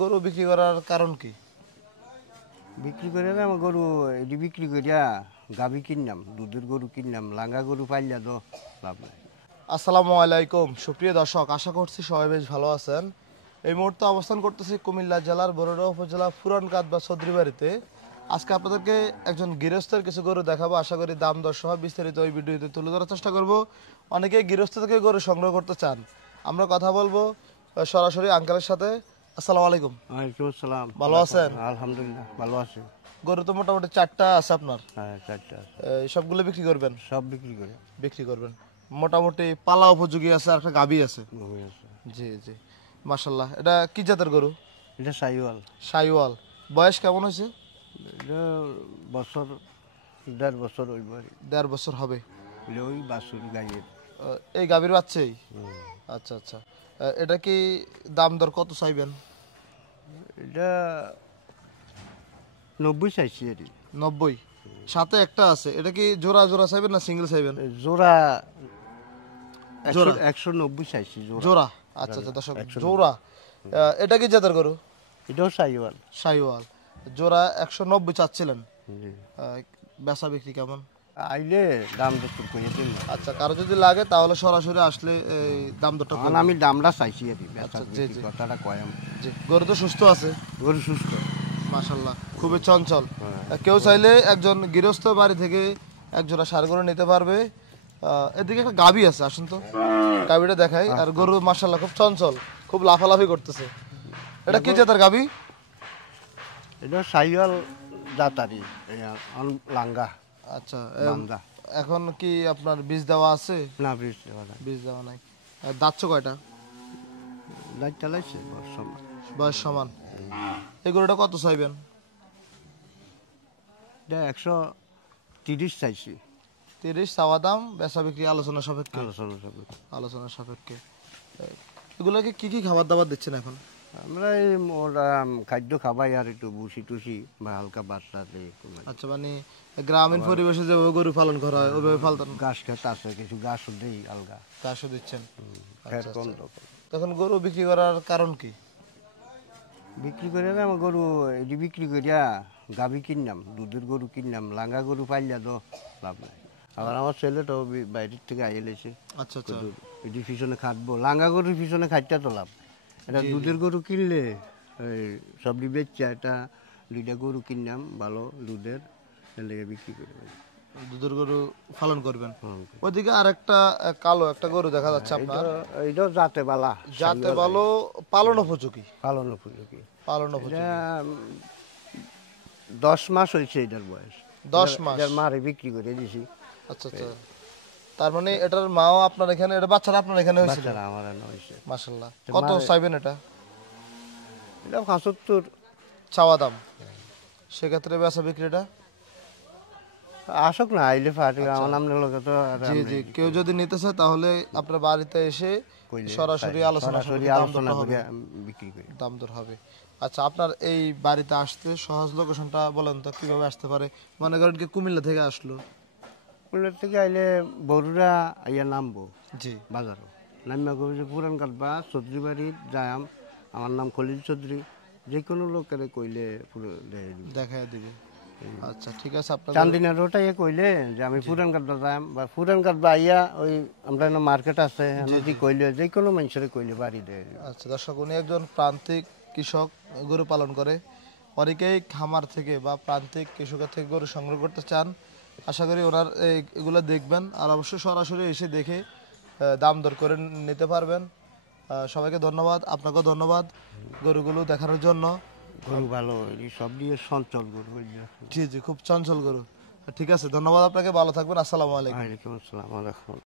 গরু বিক্রি করার কারণ কি? বিক্রি করে না আমার গরু এটি বিক্রি করিয়া গাভী কিনলাম, দুধের গরু কিনলাম, লাঙ্গা গরু পাইলা তো লাভ নাই। আসসালামু আলাইকুম সুপ্রিয় দর্শক, আশা করছি সবাই বেশ ভালো আছেন। এই মুহূর্তে অবস্থান করতেছি কুমিল্লা জেলার বরুড়া উপজেলা পুরানকাদ বা চৌধুরীবাড়িতে। আজকে আপনাদেরকে একজন গৃহস্থের কিছু গরু দেখাবো। আশা করি দাম দর সহ বিস্তারিত ওই ভিডিওতে তুলে ধরার চেষ্টা করব। অনেকেই গৃহস্থ থেকে গরু সংগ্রহ করতে চান, আমরা কথা বলবো সরাসরি আঙ্কেলের সাথে। আসসালামু আলাইকুম। ওয়ালাইকুম আসসালাম। ভালো আছেন? আলহামদুলিল্লাহ ভালো আছি। গরু তো মোটামুটি 4টা আছে আপনার? হ্যাঁ, 4টা আছে। সবগুলো বিক্রি করবেন? সব বিক্রি করে বিক্রি করবেন। মোটামুটি পালা উপযোগী আছে আর একটা গাভী আছে। ঘুমিয়ে আছে। জি জি, মাশাল্লাহ। এটা কি জাতের গরু? এটা সাইওয়াল। শাইওয়াল। বয়স কেমন হয়েছে? এটা বছর 1.5 বছর ওই বাড়ি 1.5 বছর হবে। ওই বাছুর গাইয়ের। এই গাভীর বাচ্চাই? আচ্ছা আচ্ছা। এটা কি দাম দর কত চাইবেন? এটা 90 চাইছি আর কি। 90? সাথে একটা আছে, এটা কি জোড়া জোড়া চাইবেন না সিঙ্গেল চাইবেন? জোড়া জোড়া 190 চাইছি জোড়া। জোড়া। আচ্ছা আচ্ছা দর্শক, জোড়া। এটা কি জাতের গরু? এটাও সাইওয়াল। শাইওয়াল। জোড়া 190 চাচ্ছিলেন। জি। বেচা বিক্রি কেমন? আইলে দাম দর তো কইয়ে দিন না। আচ্ছা, কারো যদি লাগে তাহলে সরাসরি আসলে এই দাম দরটা কারণ আমি দামটা চাইছি আর কি। আচ্ছা, জি, জি। কথাটা কয়াম। জি, গরু তো সুস্থ আছে গরু সুস্থ। মাশাল্লাহ, খুবই চঞ্চল। হ্যাঁ। কেউ চাইলে একজন গৃহস্থ বাড়ি থেকে একজোড়া ষাঁড় গরু নিতে পারবে। এদিকে একটা গাভী আছে, আসুন তো গাভীটা দেখাই। আর গরু মাশাল্লাহ খুব চঞ্চল, খুব লাফালাফি করতেছে। এটা কি জাতের গাভী? এটা সাইওয়াল জাতারি লাঙ্গা আচ্ছা, বান্দা। এখন কি আপনার বীজ দেওয়া আছে? না বেশ দেওয়া যায়। বীজ দেওয়া নাই। দাঁতছ কয়টা? লাইট চালাইছে বর্ষম। বয়স সমান। এই গরুটা কত চাইবেন? এটা 130 চাইছি। 30 চাওয়া দাম, বেচা বিক্রি আলোচনা সাপেক্ষে? আলোচনা সব। আলোচনা সাপেক্ষে। এগুলোকে কি কি খাবার দাবার দিচ্ছেন এখন? আমরা এই ওরা খাদ্য খাবাই আর একটু ভুসি টুসি বা হালকা বাচ্চা দিয়ে। আচ্ছা, মানে গ্রামীণ পরিবেশে যেভাবে গরু পালন করা হয় ওইভাবে পালন? ঘাস খেতে আছে, কিছু ঘাসও দেই আলগা। চাষও দিচ্ছেন? ফের কম তখন গরু বিক্রি করার কারণ কি? বিক্রি করে না আমার গরু এটি বিক্রি করিয়া গাভী কিনলাম, দুধের গরু কিনলাম, লাঙ্গা গরু পাইলা তো লাভ নাই। আবার আমার ছেলেটাও বাইরের থেকে আইয়ে লেছে। আচ্ছা আচ্ছা। এটি পিছনে খাটবো, লাঙ্গা গরুর পিছনে খাটটা তো লাভ। এটা দুধের গরু কিনলে সবজি বেচছে। এটা 2টা গরু কিনলাম ভালো দুধের, এর লেগে বিক্রি করে দুধের গরু পালন করবেন। ওইদিকে আর একটা কালো একটা গরু দেখা যাচ্ছে আপনার। এইটাও জাতে বালা, যাতে ভালো, পালন উপযোগী। পালন উপযোগী। পালন উপযোগী। 10 মাস হয়েছে এটার বয়স। 10 মাস? এটার মারে বিক্রি করে দিছি। আচ্ছা আচ্ছা। তার মানে এটার মাও আপনার এখানে, এটা বাচ্চারা আপনার এখানে হয়েছিল? বাচ্চারা আমার এনে হয়েছে। মাশাআল্লাহ। কত চাইবেন এটা? এটা 75 চাওয়া দাম। সেক্ষেত্রে বেচা বিক্রিটা? আসুক না আইলে পারবে, আমার নামের লোকে তো। জি জি, কেউ যদি নিতে চায় তাহলে আপনার বাড়িতে এসে সরাসরি আলোচনা করে বিক্রি করি, দাম দর হবে। আচ্ছা, আপনার এই বাড়িতে আসতে সহজ লোকেশনটা বলেন তো, কিভাবে আসতে পারে? মনে করেন কি কুমিল্লা থেকে আসলো, কুমিল্লা থেকে আইলে বরুড়া আইয়া নামবো। জি, বাজারও নামিয়া কবি যে পুরান কাটবা চৌধুরী বাড়ি যাম। আমার নাম খলিল চৌধুরী। যে কোনো লোকের কইলে পুরো দেখাই দিবে। আচ্ছা ঠিক আছে। আপনার চান্দিনা রোটাই কইলে যে আমি পুরান কাটবা যাম, বা পুরান কাটবা আইয়া ওই আমরা মার্কেট আছে যদি কইলে যে কোনো মানুষের কইলে বাড়ি দেয়। আচ্ছা দর্শক, উনি একজন প্রান্তিক কৃষক, গরু পালন করে। অনেকেই খামার থেকে বা প্রান্তিক কৃষকের থেকে গরু সংগ্রহ করতে চান। আশা করি ওনার এগুলো দেখবেন আর অবশ্যই সরাসরি এসে দেখে দাম দর করে নিতে পারবেন। সবাইকে ধন্যবাদ, আপনাকেও ধন্যবাদ গরুগুলো দেখানোর জন্য। গরু ভালো, সব দিয়ে চঞ্চল গরু। জি জি, খুব চঞ্চল গরু। ঠিক আছে, ধন্যবাদ আপনাকে, ভালো থাকবেন। আসসালামু আলাইকুম। ওয়ালাইকুম আসসালাম।